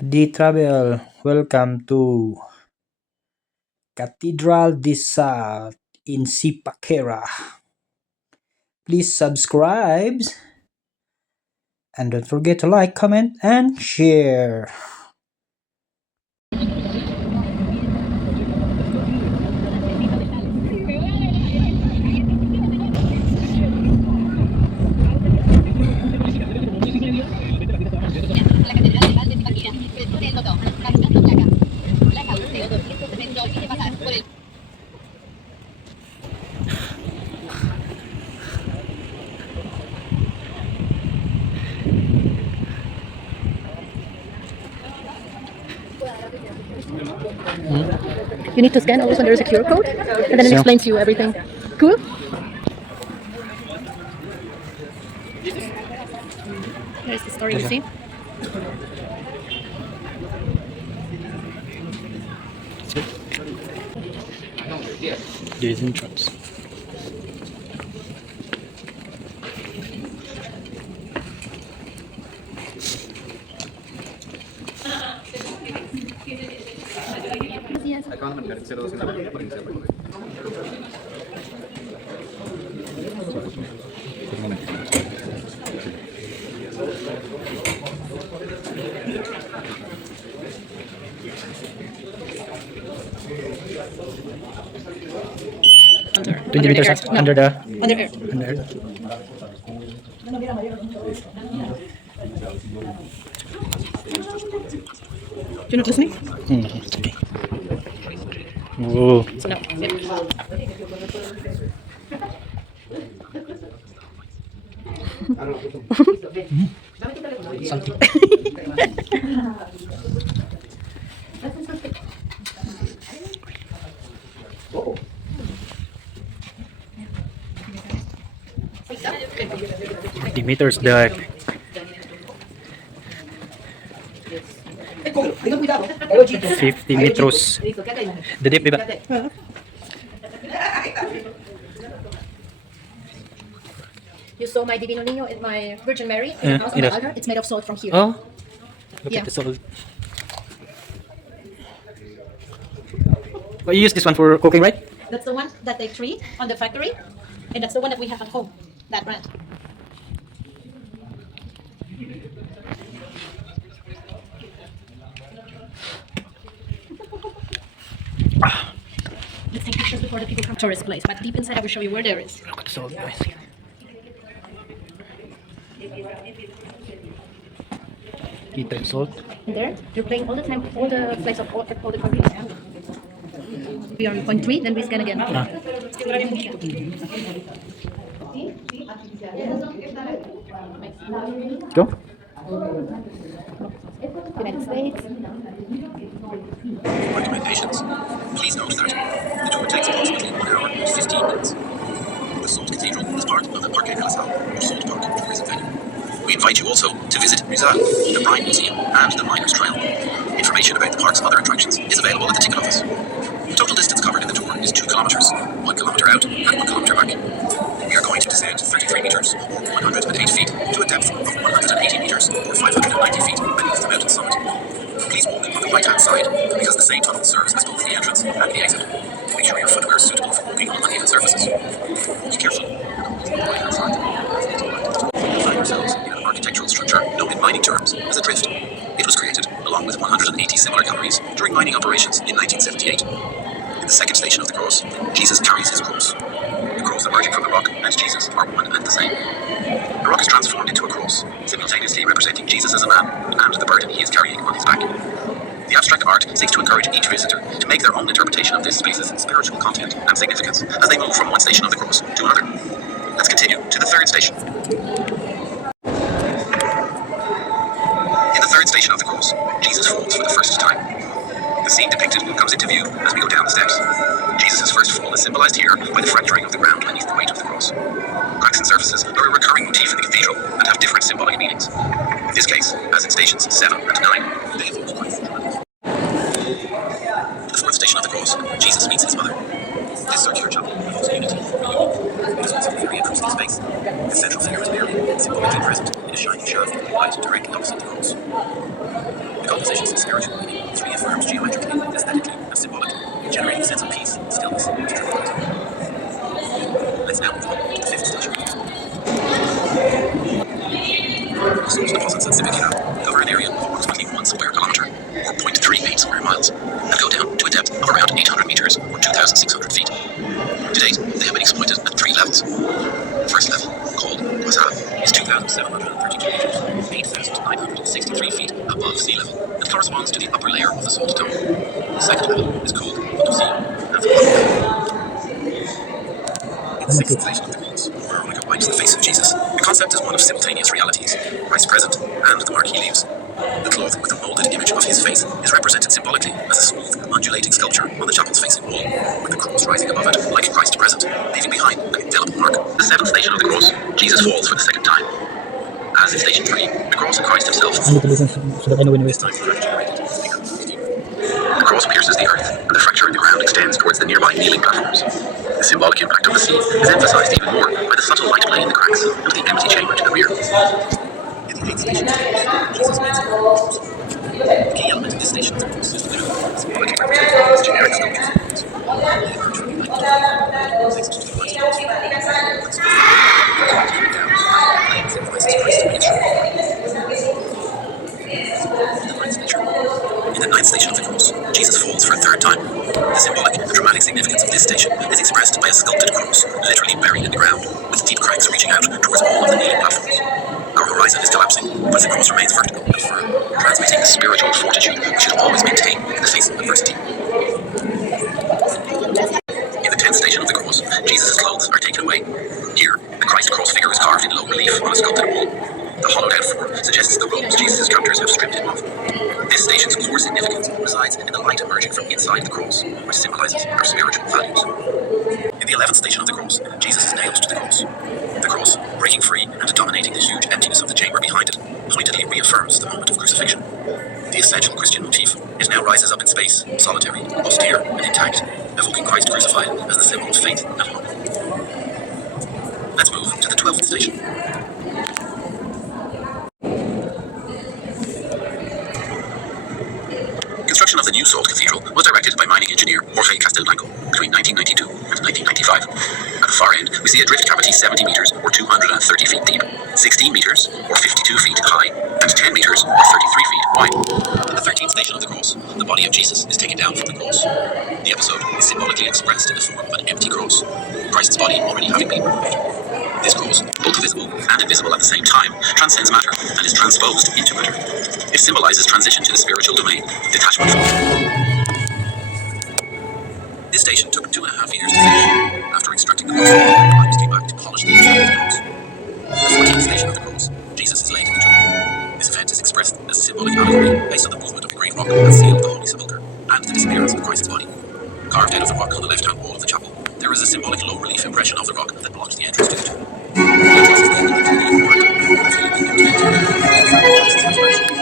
The travel, welcome to Cathedral in Zipaquira. Please subscribe and don't forget to like, comment, and share. You need to scan always when there is a QR code, and then it So- explains to you everything. Cool? Here's the story we see. These entrance. Under 20 meters the earth. No, under the under earth. under. You're not listening? Okay. Whoa. So no. Something. The meters dark. 50 meters. The deep, diba? You saw my Divino Niño and my Virgin Mary in the house on the yes. altar. It's made of salt from here. Oh, look Yeah. at the salt. Oh, you use this one for cooking, right? That's the one that they treat on the factory, and that's the one that we have at home. That brand. Let's take pictures before the people come to tourist place. But deep inside, I will show you where there is. Look at the salt, guys. Kita yung salt. And there, you're playing all the time, all the flags of all the countries. We are on point 3, then we scan again. Ah. Go. United States. Recommendations. Please note that the tour takes approximately 1 hour and 15 minutes. The Salt Cathedral is part of the Parque de la Sal, or Salt Park tourism venue. We invite you also to visit Rizal, the Brine Museum, and the Miners' Trail. Information about the park's other attractions is available at the ticket office. The total distance covered in the tour is 2 kilometers, 1 kilometer out and 1 kilometer back. We are going to descend 33 meters, or 108 feet, to a depth of 180 meters, or 590 feet beneath the mountain summit. Please walk on the right-hand side, because the same tunnel serves as both the entrance and the exit. Make sure your footwear is suitable for walking on uneven surfaces. Walk carefully and always on the right-hand side. You'll find yourselves in an architectural structure known in mining terms as a drift. It was created, along with 180 similar galleries, during mining operations in 1978. In the second station of the cross, Jesus carries his cross. The cross emerging from the rock and Jesus are one and the same. The rock is transformed into a cross, simultaneously representing Jesus as a man and the burden he is carrying on his back. The abstract art seeks to encourage each visitor to make their own interpretation of this space's spiritual content and significance as they move from one station of the cross to another. Let's continue to the third station. In the third station of the cross, Jesus falls for the first time. The scene depicted comes into view as we go down the steps. Jesus' first fall is symbolized here by the fracturing of the ground beneath the weight of the cross. Cracks and surfaces are a recurring motif in the cathedral and have different symbolic meanings. In this case, as in stations 7 and 9, they evoke Christ's journey. In the fourth station of the cross, Jesus meets his mother. This circular chapel evokes unity and union. It is also a very acoustic space. The central figure is Mary, symbolically present in a shining shaft of light directly opposite the cross. The positions of spiritual meaning, which reaffirms geometrically, aesthetically, and symbolically, generating a sense of peace, stillness, and tranquility. Let's now move on to the fifth station. Salt deposits at zipaquira cover an area of approximately 1 square kilometer, or 0.38 square miles, and go down to a depth of around 800 meters, or 2,600 feet. To date, they have been exploited at 3 levels. First level, called kweba, is 2,732 meters, 8,963 feet above sea level, and corresponds to the upper layer of the salt dome. The second level is called mundo, and the bottom level. In the sixth station of the cross, Veronica wipes the face of Jesus. The concept is one of simultaneous realities, Christ present, and the mark he leaves. The cloth with a molded image of his face is represented symbolically as a smooth, undulating sculpture on the chapel's facing wall, with the cross rising above it like Christ present, leaving behind an indelible mark. The seventh station of the cross, Jesus falls for the second time. As in station 3, the cross and Christ himself fall. This time the crack generated is bigger and deeper. The cross pierces the earth, and the fracture in the ground extends towards the nearby kneeling platforms. The symbolic impact of the scene is emphasized even more by the subtle light play in the cracks and the empty chamber to the rear. In the eighth station of the cross, Jesus meets the cross. The key element of this station is the cross, symbolically represented as generic sculptures of the cross. They emerge from behind the door, next to the Christ cross. Once the front down, the symbolizes Christ and his shoulder. In the ninth station of the cross, Jesus falls for a third time. The symbolic and dramatic significance of this station is expressed by a sculpted cross, literally buried in the ground, with deep cracks reaching out towards all of the kneeling platforms. Our horizon is collapsing, but the cross remains vertical and firm, transmitting the spiritual fortitude we should always maintain in the face of adversity. In the tenth station of the cross, Jesus' clothes are taken away. Here, the Christ cross figure is carved in low relief on a sculpted wall. The hollowed out form suggests the robes Jesus' captors have stripped him of. This station's core significance resides in the light emerging from inside the cross, which symbolizes our spiritual values. In the 11th station of the cross, Jesus is nailed to the cross. The cross, breaking free and dominating the huge emptiness of the chamber behind it, pointedly reaffirms the moment of crucifixion. The essential Christian motif, it now rises up in space, solitary, austere, and intact, evoking Christ crucified as the symbol of faith and hope. Let's move to the 12th station. Construction of the new Salt Cathedral was directed by mining engineer Jorge between 1992 and 1995. At the far end, we see a drift cavity 70 meters or 230 feet deep, 16 meters or 52 feet high, and 10 meters or 33 feet wide. At the 13th station of the cross, the body of Jesus is taken down from the cross. The episode is symbolically expressed in the form of an empty cross, Christ's body already having been removed. This cross, both visible and invisible at the same time, transcends matter and is transposed into matter. It symbolizes transition to the spiritual domain, detachment from it. This station took 2.5 years to finish. After extracting the cross, the miners came back to polish the inside of the cross. The 14th station of the cross, Jesus is laid in the tomb. This event is expressed as a symbolic allegory based on the movement of the great rock that sealed the Holy Sepulchre and the disappearance of Christ's body. Carved out of the rock on the left-hand wall of the chapel, there is a symbolic low-relief impression of the rock that blocked the entrance to the tomb. The entrance is then directly into the part, revealing the empty interior, confirming Christ's resurrection.